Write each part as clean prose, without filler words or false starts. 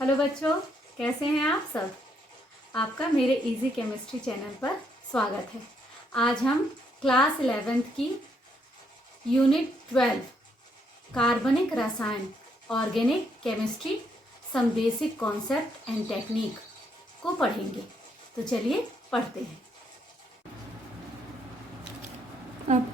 Hello बच्चों, कैसे हैं आप सब। आपका मेरे इजी केमिस्ट्री चैनल पर स्वागत है। आज हम क्लास 11th की यूनिट 12 कार्बनिक रसायन organic chemistry some basic concept and technique को पढ़ेंगे। तो चलिए पढ़ते हैं। अब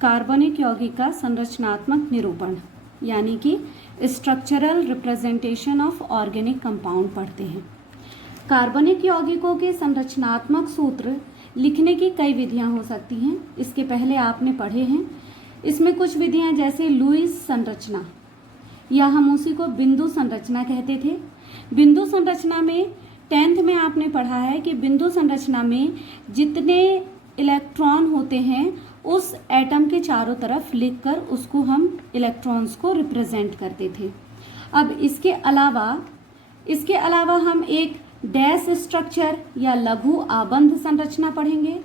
कार्बनिक यौगिक का संरचनात्मक निरूपण यानी कि structural representation of organic compound पढ़ते हैं। कार्बनिक यौगिकों के संरचनात्मक सूत्र लिखने की कई विधियां हो सकती हैं। इसके पहले आपने पढ़े हैं। इसमें कुछ विधियां जैसे लुईस संरचना या हम उसी को बिंदु संरचना कहते थे। बिंदु संरचना में 10th में आपने पढ़ा है कि बिंदु संरचना में जितने इलेक्ट्रॉन होते हैं उस एटम के चारों तरफ लिखकर उसको हम इलेक्ट्रॉन्स को रिप्रेजेंट करते थे। अब इसके अलावा हम एक डैश स्ट्रक्चर या लघु आबंध संरचना पढ़ेंगे।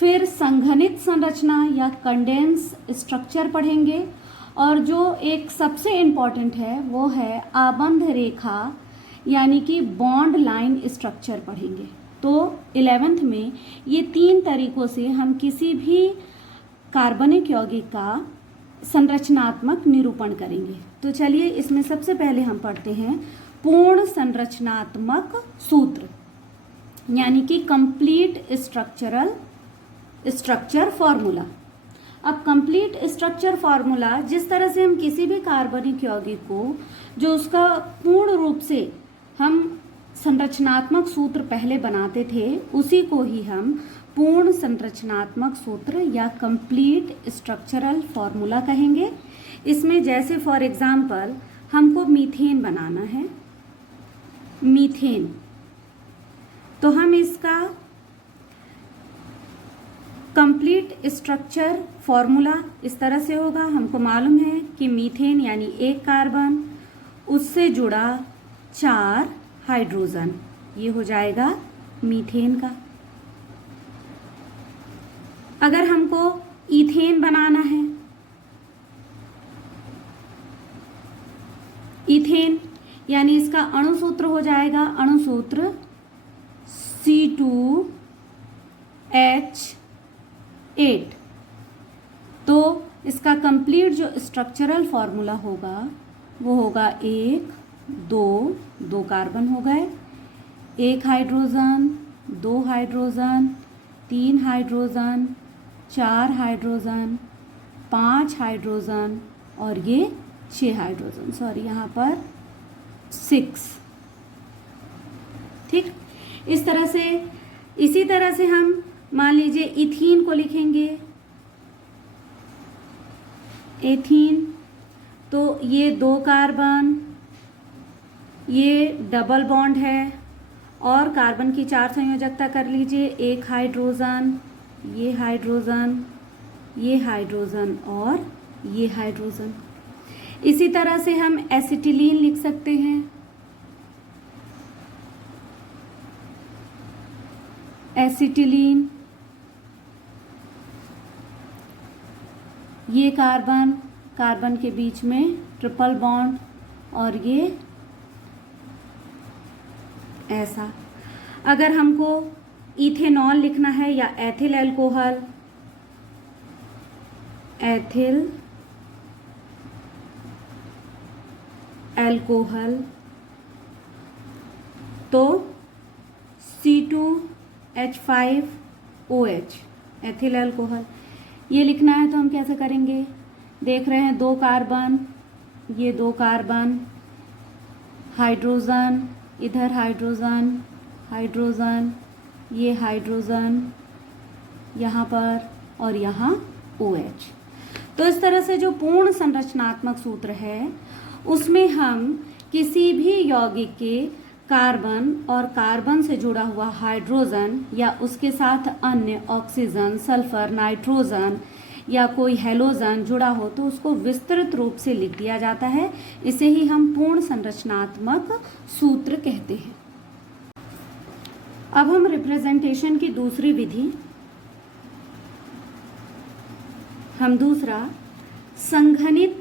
फिर संघनित संरचना या कंडेंस स्ट्रक्चर पढ़ेंगे। और जो एक सबसे इम्पॉर्टेंट है वो है आबंध रेखा यानी कि बॉन्ड लाइन स्ट्रक्चर पढ़ेंगे। तो 11th में ये 3 तरीकों से हम किसी भी कार्बनिक यौगिक का संरचनात्मक निरूपण करेंगे। तो चलिए इसमें सबसे पहले हम पढ़ते हैं पूर्ण संरचनात्मक सूत्र यानी कि कंप्लीट स्ट्रक्चर फॉर्मूला। अब कंप्लीट स्ट्रक्चर फॉर्मूला जिस तरह से हम किसी भी कार्बनिक यौगिक को जो उसका पूर्ण रूप से हम संरचनात्मक सूत्र पहले बनाते थे उसी को ही हम पूर्ण संरचनात्मक सूत्र या कंप्लीट स्ट्रक्चरल फॉर्मूला कहेंगे। इसमें जैसे फॉर एग्जांपल हमको मीथेन बनाना है, मीथेन, तो हम इसका कंप्लीट स्ट्रक्चर फॉर्मूला इस तरह से होगा। हमको मालूम है कि मीथेन यानी एक कार्बन, उससे जुड़ा 4 हाइड्रोजन, ये हो जाएगा मीथेन का। अगर हमको ईथेन बनाना है, ईथेन यानी इसका अणुसूत्र हो जाएगा अणुसूत्र C2H8। तो इसका कंप्लीट जो स्ट्रक्चरल फॉर्मूला होगा वो होगा 1 2 कार्बन हो गए, 1 hydrogen, 2 hydrogen, 3 hydrogen, 4 hydrogen, 5 hydrogen और ये 6 हाइड्रोजन, सॉरी यहाँ पर 6। ठीक, इस तरह से इसी तरह से हम मान लीजिए इथीन को लिखेंगे, एथीन, तो ये 2 कार्बन, ये डबल बॉन्ड है और कार्बन की 4 संयोजकता कर लीजिए, 1 हाइड्रोजन, ये हाइड्रोजन, ये हाइड्रोजन और ये हाइड्रोजन। इसी तरह से हम एसिटिलीन लिख सकते हैं, एसिटिलीन, ये कार्बन, कार्बन के बीच में ट्रिपल बॉन्ड और ये ऐसा। अगर हमको इथेनॉल लिखना है या एथिल अल्कोहल, एथिल अल्कोहल, तो C2H5OH एथिल अल्कोहल ये लिखना है। तो हम कैसे करेंगे, देख रहे हैं 2 कार्बन, ये 2 कार्बन, हाइड्रोजन, इधर हाइड्रोजन, हाइड्रोजन, ये हाइड्रोजन यहाँ पर और यहाँ OH। तो इस तरह से जो पूर्ण संरचनात्मक सूत्र है उसमें हम किसी भी यौगिक के कार्बन और कार्बन से जुड़ा हुआ हाइड्रोजन या उसके साथ अन्य ऑक्सीजन, सल्फर, नाइट्रोजन या कोई हैलोजन जुड़ा हो तो उसको विस्तृत रूप से लिख दिया जाता है। इसे ही हम पूर्ण संरचनात्मक सूत्र कहते हैं। अब हम रिप्रेजेंटेशन की दूसरी विधि, हम दूसरा संघनित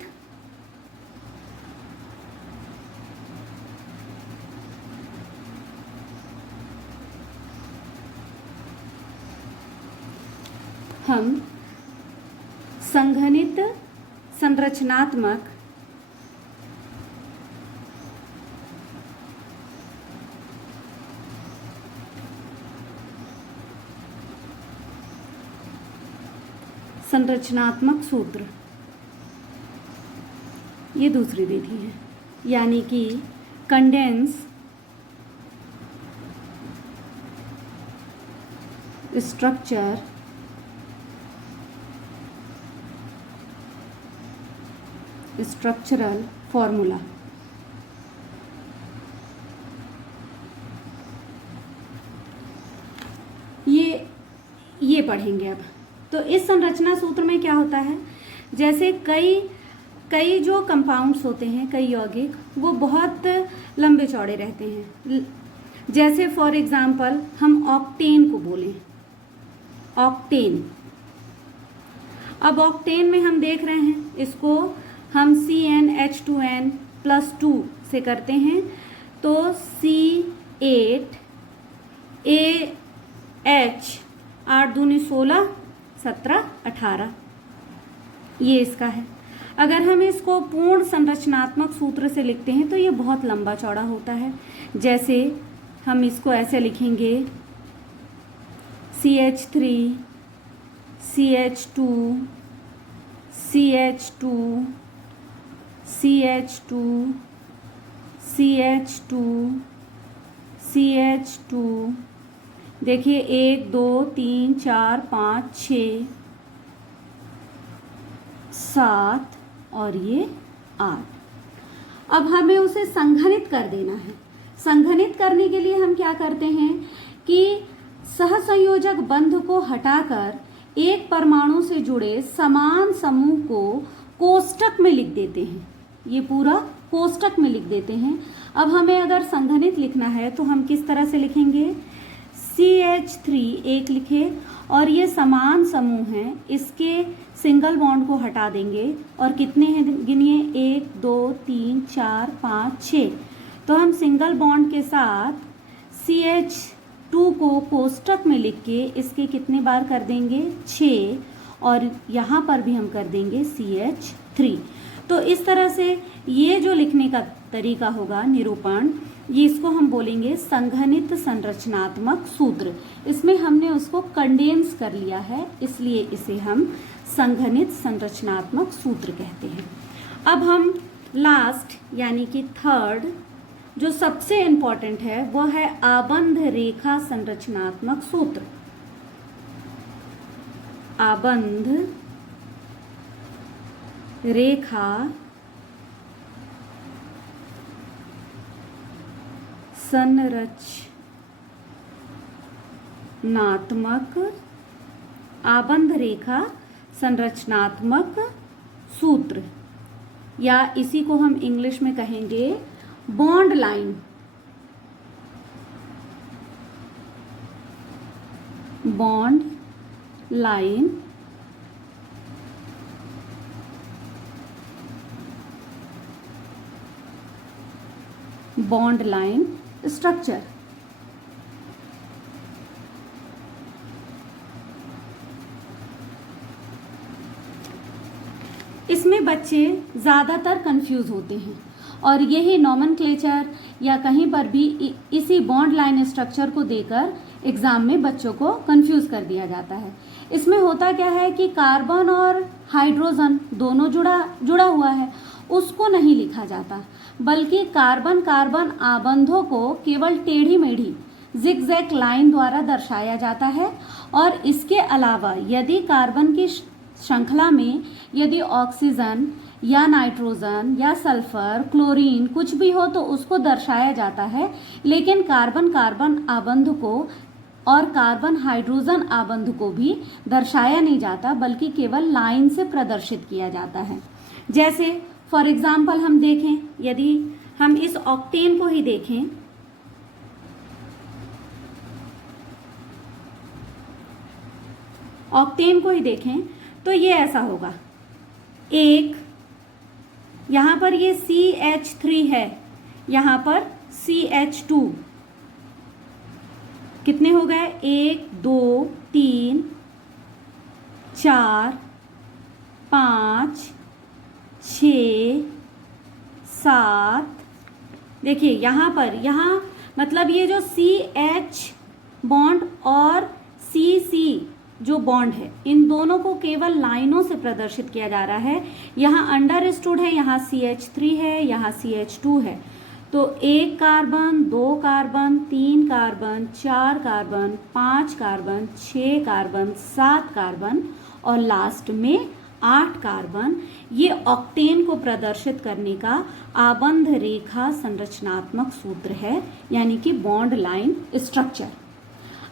हम संघनित संरचनात्मक सूत्र, ये दूसरी विधि है, यानी कि कंडेंस स्ट्रक्चरल फॉर्मूला। ये पढ़ेंगे अब। तो इस संरचना सूत्र में क्या होता है, जैसे कई जो कंपाउंड्स होते हैं, कई यौगिक, वो बहुत लंबे चौड़े रहते हैं। जैसे फॉर एग्जाम्पल हम ऑक्टेन को बोलें, ऑक्टेन। अब ऑक्टेन में हम देख रहे हैं, इसको हम CnH2n+2 से करते हैं, तो C8 AH 8 दूनी 16 17 18, ये इसका है। अगर हम इसको पूर्ण संरचनात्मक सूत्र से लिखते हैं तो ये बहुत लंबा चौड़ा होता है। जैसे हम इसको ऐसे लिखेंगे CH3 CH2 CH2 CH2 CH2 CH2, देखिए 1 2 3 4 5 6 7 और ये 8। अब हमें उसे संघनित कर देना है। संघनित करने के लिए हम क्या करते हैं कि सहसंयोजक बंध को हटाकर एक परमाणु से जुड़े समान समूह को कोष्टक में लिख देते हैं। ये पूरा कोष्टक में लिख देते हैं। अब हमें अगर संघनित लिखना है तो हम किस तरह से लिखेंगे, CH3 एक लिखे और ये समान समूह हैं, इसके सिंगल बॉन्ड को हटा देंगे और कितने हैं गिनिए, 1 2 3 4 5 6। तो हम सिंगल बॉन्ड के साथ CH2 को कोष्टक में लिख के इसके कितने बार कर देंगे, 6, और यहाँ पर भी हम कर देंगे CH3। तो इस तरह से ये जो लिखने का तरीका होगा निरूपण, ये इसको हम बोलेंगे संघनित संरचनात्मक सूत्र। इसमें हमने उसको कंडेंस कर लिया है, इसलिए इसे हम संघनित संरचनात्मक सूत्र कहते हैं। अब हम लास्ट यानी कि थर्ड, जो सबसे इम्पॉर्टेंट है, वो है आबंध रेखा संरचनात्मक सूत्र। आबंध रेखा संरचनात्मक, आबंध रेखा संरचनात्मक सूत्र, या इसी को हम इंग्लिश में कहेंगे bond line. Bond line bond line structure. इसमें बच्चे ज़्यादातर कंफ्यूज होते हैं और यही नॉमेनक्लेचर या कहीं पर भी इसी बॉन्ड लाइन स्ट्रक्चर को देकर एग्जाम में बच्चों को कंफ्यूज कर दिया जाता है। इसमें होता क्या है कि कार्बन और हाइड्रोजन दोनों जुड़ा हुआ है, उसको नहीं लिखा जाता, बल्कि कार्बन कार्बन आबंधों को केवल टेढ़ी मेढ़ी जिगजैग लाइन द्वारा दर्शाया जाता है। और इसके अलावा यदि कार्बन की श्रृंखला में यदि ऑक्सीजन या नाइट्रोजन या सल्फर, क्लोरीन कुछ भी हो तो उसको दर्शाया जाता है, लेकिन कार्बन कार्बन आबंध को और कार्बन हाइड्रोजन आबंध को भी दर्शाया नहीं जाता, बल्कि केवल लाइन से प्रदर्शित किया जाता है। जैसे फॉर एग्जाम्पल हम देखें, यदि हम इस ऑक्टेन को ही देखें, ऑक्टेन को ही देखें तो ये ऐसा होगा, एक यहाँ पर ये CH3 है, यहाँ पर CH2, कितने हो गए, 1 2 3 4, 5, 6, 7। देखिए यहाँ पर, यहाँ मतलब ये जो CH बॉन्ड और CC जो बॉन्ड है, इन दोनों को केवल लाइनों से प्रदर्शित किया जा रहा है। यहाँ अंडरस्टूड है, यहाँ CH3 है, यहाँ CH2 है। तो 1 carbon, 2 carbon, 3 carbon, 4 carbon, 5 carbon, 6 carbon, 7 carbon और लास्ट में 8 कार्बन, ये ऑक्टेन को प्रदर्शित करने का आबंध रेखा संरचनात्मक सूत्र है, यानी कि बॉन्ड लाइन स्ट्रक्चर।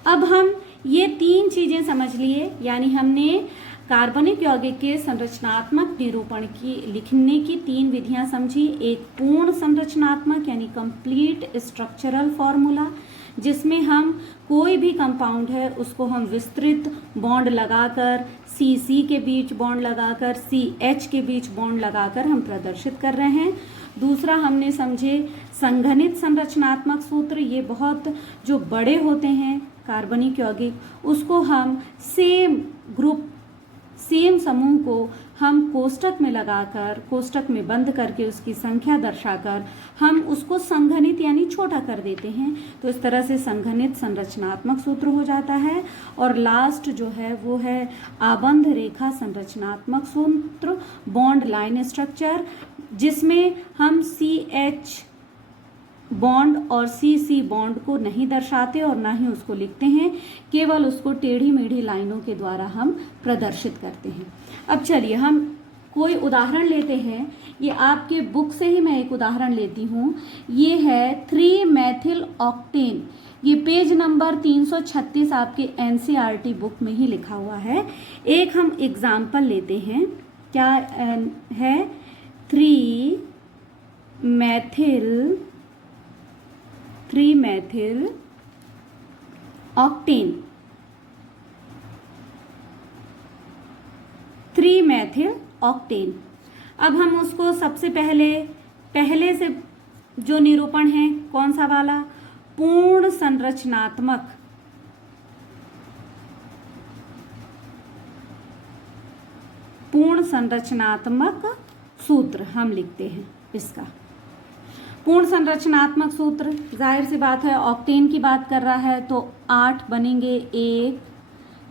अब हम ये 3 चीजें समझ लिए, यानी हमने कार्बनिक यौगिक के संरचनात्मक निरूपण की लिखने की 3 विधियां समझी। एक पूर्ण संरचनात्मक यानी कंप्लीट स्ट्रक्चरल फॉर्मूला, जिसमें हम कोई भी कंपाउंड है उसको हम विस्तृत बॉन्ड लगाकर, CC के बीच बॉन्ड लगाकर, CH के बीच बॉन्ड लगाकर हम प्रदर्शित कर रहे हैं। दूसरा हमने समझे संघनित संरचनात्मक सूत्र, ये बहुत जो बड़े होते हैं कार्बनिक यौगिक, उसको हम सेम ग्रुप, सेम समूह को हम कोष्टक में लगाकर, कोष्टक में बंद करके उसकी संख्या दर्शाकर हम उसको संघनित यानी छोटा कर देते हैं। तो इस तरह से संघनित संरचनात्मक सूत्र हो जाता है। और लास्ट जो है वो है आबंध रेखा संरचनात्मक सूत्र, बॉन्ड लाइन स्ट्रक्चर, जिसमें हम CH बॉन्ड और CC बॉन्ड को नहीं दर्शाते और ना ही उसको लिखते हैं, केवल उसको टेढ़ी मेढ़ी लाइनों के द्वारा हम प्रदर्शित करते हैं। अब चलिए हम कोई उदाहरण लेते हैं। ये आपके बुक से ही मैं एक उदाहरण लेती हूँ। ये है 3 मेथिल ऑक्टेन, ये पेज नंबर 336 आपके NCERT बुक में ही लिखा हुआ है। एक हम एग्जाम्पल लेते हैं, क्या है 3 मेथिल ऑक्टेन, 3 मेथिल ऑक्टेन। अब हम उसको सबसे पहले से जो निरूपण है कौन सा वाला, पूर्ण संरचनात्मक सूत्र हम लिखते हैं। इसका पूर्ण संरचनात्मक सूत्र, जाहिर सी बात है ऑक्टेन की बात कर रहा है तो 8 बनेंगे, 1,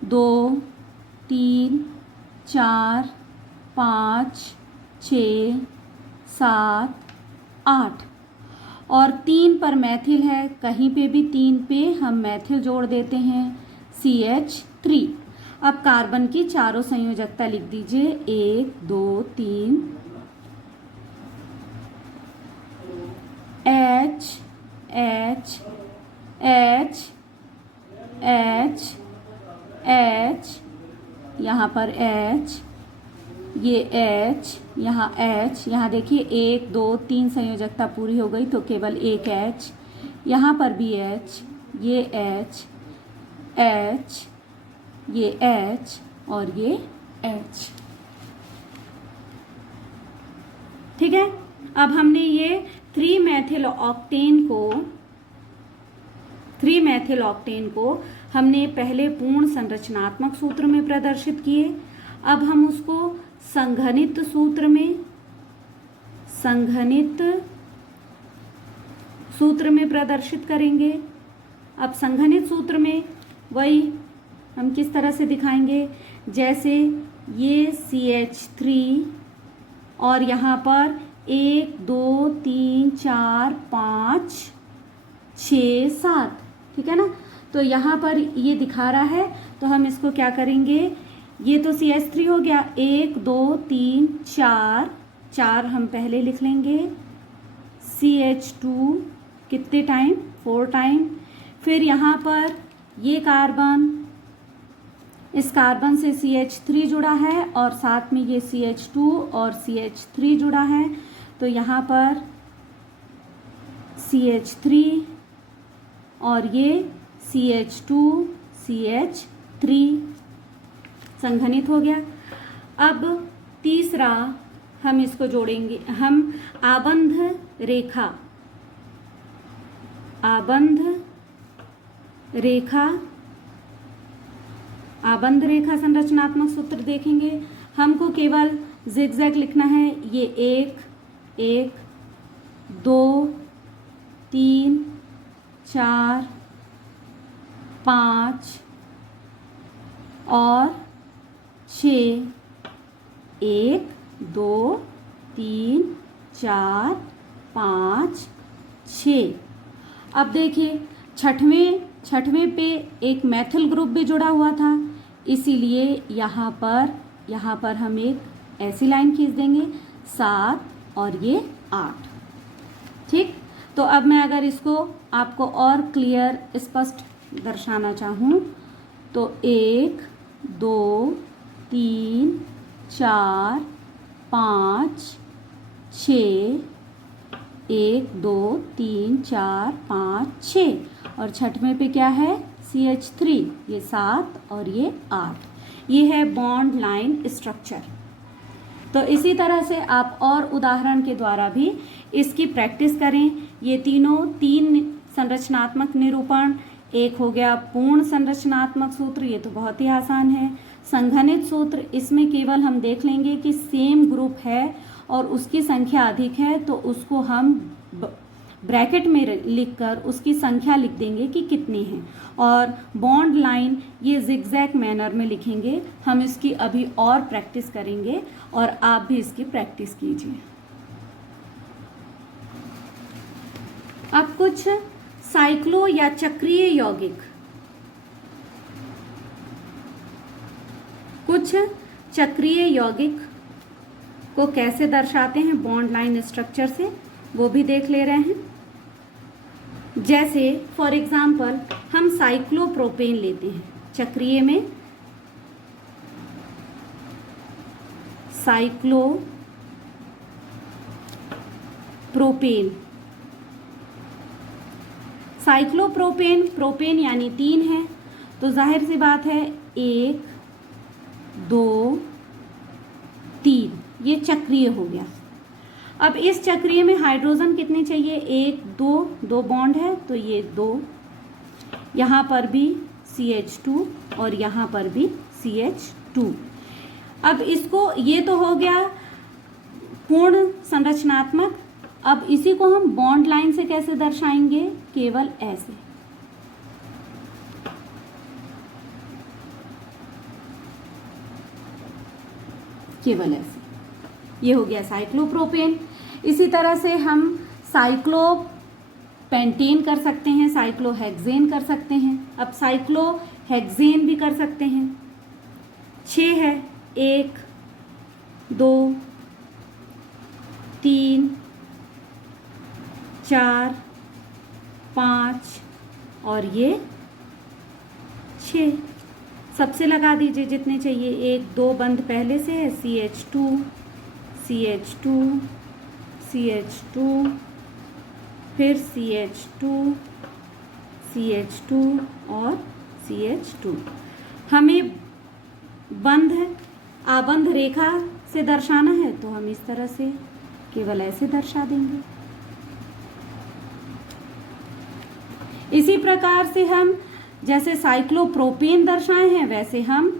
2, 3, 4, 5, 6, 7, 8 और 3 पर मैथिल है, कहीं पे भी 3 पे हम मैथिल जोड़ देते हैं, CH3। अब कार्बन की चारों संयोजकता लिख दीजिए, 1, 2, 3, H H H H H, यहाँ पर H, ये H, यहाँ H, यहाँ देखिए 1, 2, 3 संयोजकता पूरी हो गई तो केवल एक H, यहाँ पर भी H, ये H, H, ये H और ये H। ठीक है। अब हमने ये 3 मेथिल ऑक्टेन को हमने पहले पूर्ण संरचनात्मक सूत्र में प्रदर्शित किए। अब हम उसको संघनित सूत्र में प्रदर्शित करेंगे। अब संघनित सूत्र में वही हम किस तरह से दिखाएंगे, जैसे ये CH3 और यहाँ पर 1, 2, 3, 4, 5, 6, 7, ठीक है ना। तो यहाँ पर ये दिखा रहा है तो हम इसको क्या करेंगे, ये तो CH3 हो गया, 1, 2, 3, 4 हम पहले लिख लेंगे, CH2 कितने टाइम, 4 टाइम। फिर यहाँ पर ये कार्बन, इस कार्बन से CH3 जुड़ा है और साथ में ये CH2 और CH3 जुड़ा है, तो यहाँ पर CH3 और ये CH2 CH3 संघनित हो गया। अब तीसरा हम इसको जोड़ेंगे, हम आबंध रेखा आबंध रेखा संरचनात्मक सूत्र देखेंगे, हमको केवल जिगजैग लिखना है। ये 1 1 2 3 4 5 और 6, 1 2 3 4 5 6। अब देखिए छठवें पे एक मैथिल ग्रुप भी जुड़ा हुआ था, इसीलिए यहाँ पर हम एक ऐसी लाइन खींच देंगे 7 और ये 8। ठीक, तो अब मैं अगर इसको आपको और क्लियर स्पष्ट दर्शाना चाहूँ तो 1 2 3 4 5 6, 1 2 3 4 5 6 और छठवें पे क्या है CH3, ये 7 और ये 8। ये है बॉन्ड लाइन स्ट्रक्चर। तो इसी तरह से आप और उदाहरण के द्वारा भी इसकी प्रैक्टिस करें। ये तीन संरचनात्मक निरूपण, एक हो गया पूर्ण संरचनात्मक सूत्र, ये तो बहुत ही आसान है। संघनित सूत्र, इसमें केवल हम देख लेंगे कि सेम ग्रुप है और उसकी संख्या अधिक है तो उसको हम ब्रैकेट में लिखकर उसकी संख्या लिख देंगे कि कितनी है। और बॉन्ड लाइन ये जिगजैग मैनर में लिखेंगे। हम इसकी अभी और प्रैक्टिस करेंगे और आप भी इसकी प्रैक्टिस कीजिए। अब कुछ साइक्लो या चक्रीय यौगिक, कुछ चक्रीय यौगिक को कैसे दर्शाते हैं बॉन्ड लाइन स्ट्रक्चर से, वो भी देख ले रहे हैं। जैसे फॉर एग्जाम्पल हम साइक्लोप्रोपेन लेते हैं, चक्रीय में साइक्लोप्रोपेन प्रोपेन यानी 3 है, तो जाहिर सी बात है 1 2 3, ये चक्रीय हो गया। अब इस चक्रीय में हाइड्रोजन कितने चाहिए, 1 2 बॉन्ड है तो ये 2, यहाँ पर भी CH2 और यहाँ पर भी CH2। अब इसको, ये तो हो गया पूर्ण संरचनात्मक। अब इसी को हम बॉन्ड लाइन से कैसे दर्शाएंगे, केवल ऐसे, केवल ऐसे। ये हो गया साइक्लोप्रोपेन। इसी तरह से हम साइक्लोपेंटेन कर सकते हैं, साइक्लोहेक्सेन कर सकते हैं। अब साइक्लोहेक्सेन भी कर सकते हैं। 6 है, 1 2 3 4 5 और ये 6। सबसे लगा दीजिए जितने चाहिए। 1 2 बंद पहले से है, CH2 CH2 CH2 फिर CH2 CH2 और CH2। हमें आबंध रेखा से दर्शाना है तो हम इस तरह से केवल ऐसे दर्शा देंगे। इसी प्रकार से हम जैसे साइक्लोप्रोपेन दर्शाए हैं वैसे हम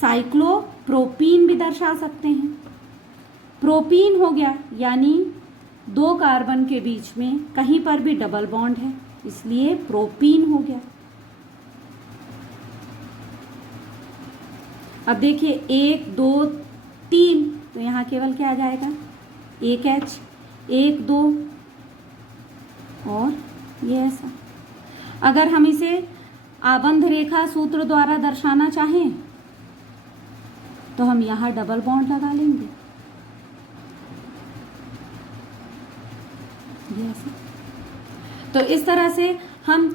साइक्लोप्रोपीन भी दर्शा सकते हैं। प्रोपीन हो गया यानी 2 कार्बन के बीच में कहीं पर भी डबल बॉन्ड है, इसलिए प्रोपीन हो गया। अब देखिए 1 2 3 तो यहाँ केवल क्या आ जाएगा, 1H 1 2 और ये ऐसा। अगर हम इसे आबंध रेखा सूत्र द्वारा दर्शाना चाहें तो हम यहाँ डबल बॉन्ड लगा लेंगे, ये ऐसा। तो इस तरह से हम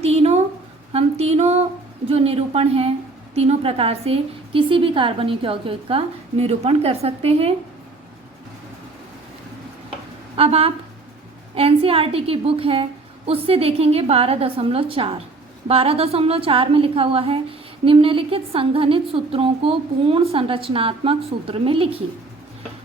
तीनों जो निरूपण हैं, तीनों प्रकार से किसी भी कार्बनिक यौगिक का निरूपण कर सकते हैं। अब आप NCERT की बुक है उससे देखेंगे 12.4 में लिखा हुआ है, निम्नलिखित संघनित सूत्रों को पूर्ण संरचनात्मक सूत्र में लिखिए।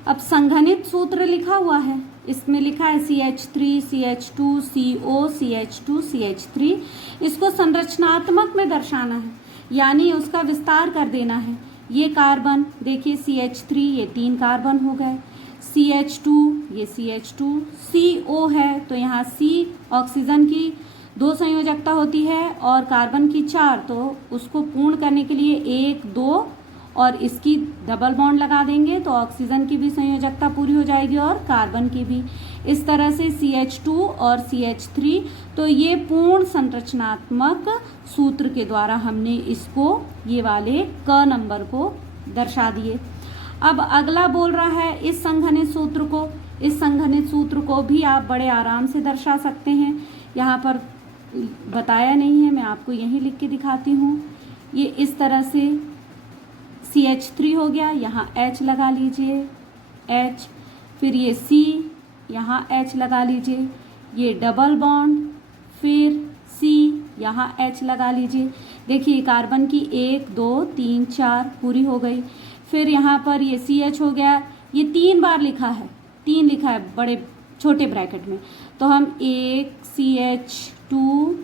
अब संघनित सूत्र लिखा हुआ है, इसमें लिखा है CH3 CH2 CO CH2 CH3। इसको संरचनात्मक में दर्शाना है, यानी उसका विस्तार कर देना है। ये कार्बन देखिए CH3, ये 3 कार्बन हो गए, CH2, ये CH2, CO है तो यहाँ C ऑक्सीजन की 2 संयोजकता होती है और कार्बन की 4, तो उसको पूर्ण करने के लिए 1, 2 और इसकी डबल बॉन्ड लगा देंगे तो ऑक्सीजन की भी संयोजकता पूरी हो जाएगी और कार्बन की भी। इस तरह से CH2 और CH3, तो ये पूर्ण संरचनात्मक सूत्र के द्वारा हमने इसको, ये वाले क नंबर को दर्शा दिए। अब अगला बोल रहा है इस संघनित सूत्र को। इस संघनित सूत्र को भी आप बड़े आराम से दर्शा सकते हैं, यहाँ पर बताया नहीं है, मैं आपको यहीं लिख के दिखाती हूँ। ये इस तरह से CH3 हो गया, यहाँ H लगा लीजिए, H, फिर ये C, यहाँ H लगा लीजिए, ये डबल बॉन्ड, फिर C, यहाँ H लगा लीजिए। देखिए कार्बन की 1, 2, 3, 4 पूरी हो गई। फिर यहाँ पर ये CH हो गया, ये 3 बार लिखा है, 3 लिखा है बड़े छोटे ब्रैकेट में, तो हम 1 CH2,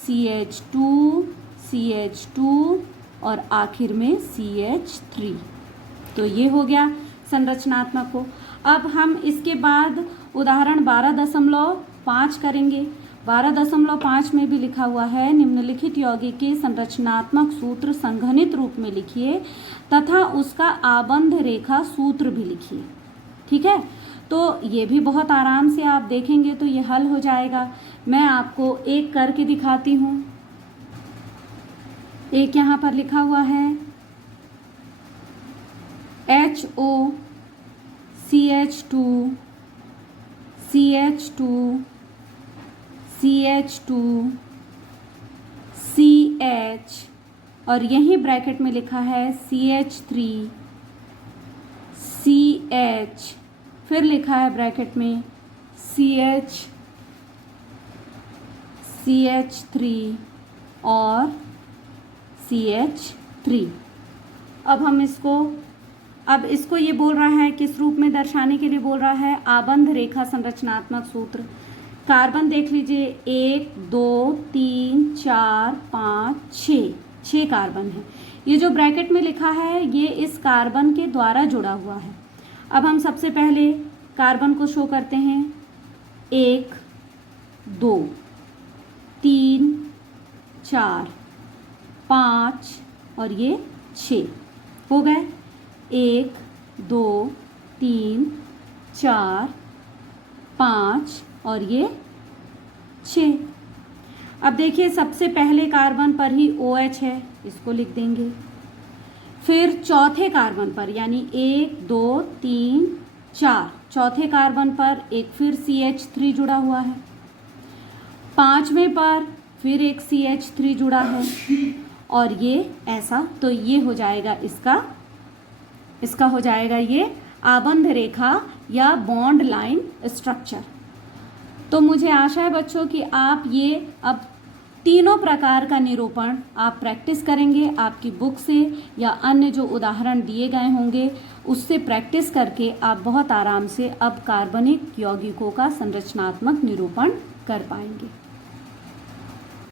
CH2, CH2 और आखिर में CH3, तो ये हो गया संरचनात्मक को। अब हम इसके बाद उदाहरण 12.5 करेंगे। 12.5 में भी लिखा हुआ है निम्नलिखित यौगिक के संरचनात्मक सूत्र संघनित रूप में लिखिए तथा उसका आबंध रेखा सूत्र भी लिखिए। ठीक है, तो ये भी बहुत आराम से आप देखेंगे तो ये हल हो जाएगा। मैं आपको एक करके दिखाती हूँ। एक यहाँ पर लिखा हुआ है HO, CH2, CH2, CH2, CH और यही ब्रैकेट में लिखा है CH3, CH, फिर लिखा है ब्रैकेट में CH, CH3 और CH3। अब इसको ये बोल रहा है किस रूप में दर्शाने के लिए बोल रहा है, आबंध रेखा संरचनात्मक सूत्र। कार्बन देख लीजिए 1, 2, 3, 4, 5, 6 कार्बन है। ये जो ब्रैकेट में लिखा है ये इस कार्बन के द्वारा जुड़ा हुआ है। अब हम सबसे पहले कार्बन को शो करते हैं, 1, 2, 3, 4, 5 और ये 6 हो गए। 1, 2, 3, 4, 5 और ये 6। अब देखिए सबसे पहले कार्बन पर ही OH है, इसको लिख देंगे। फिर चौथे कार्बन पर यानी 1, 2, 3, 4, चौथे कार्बन पर एक फिर CH3 जुड़ा हुआ है। 5वें पर फिर एक CH3 जुड़ा है और ये ऐसा, तो ये हो जाएगा इसका हो जाएगा ये आबंध रेखा या बॉन्ड लाइन स्ट्रक्चर। तो मुझे आशा है बच्चों कि आप ये अब तीनों प्रकार का निरूपण आप प्रैक्टिस करेंगे आपकी बुक से या अन्य जो उदाहरण दिए गए होंगे उससे प्रैक्टिस करके आप बहुत आराम से अब कार्बनिक यौगिकों का संरचनात्मक निरूपण कर पाएंगे।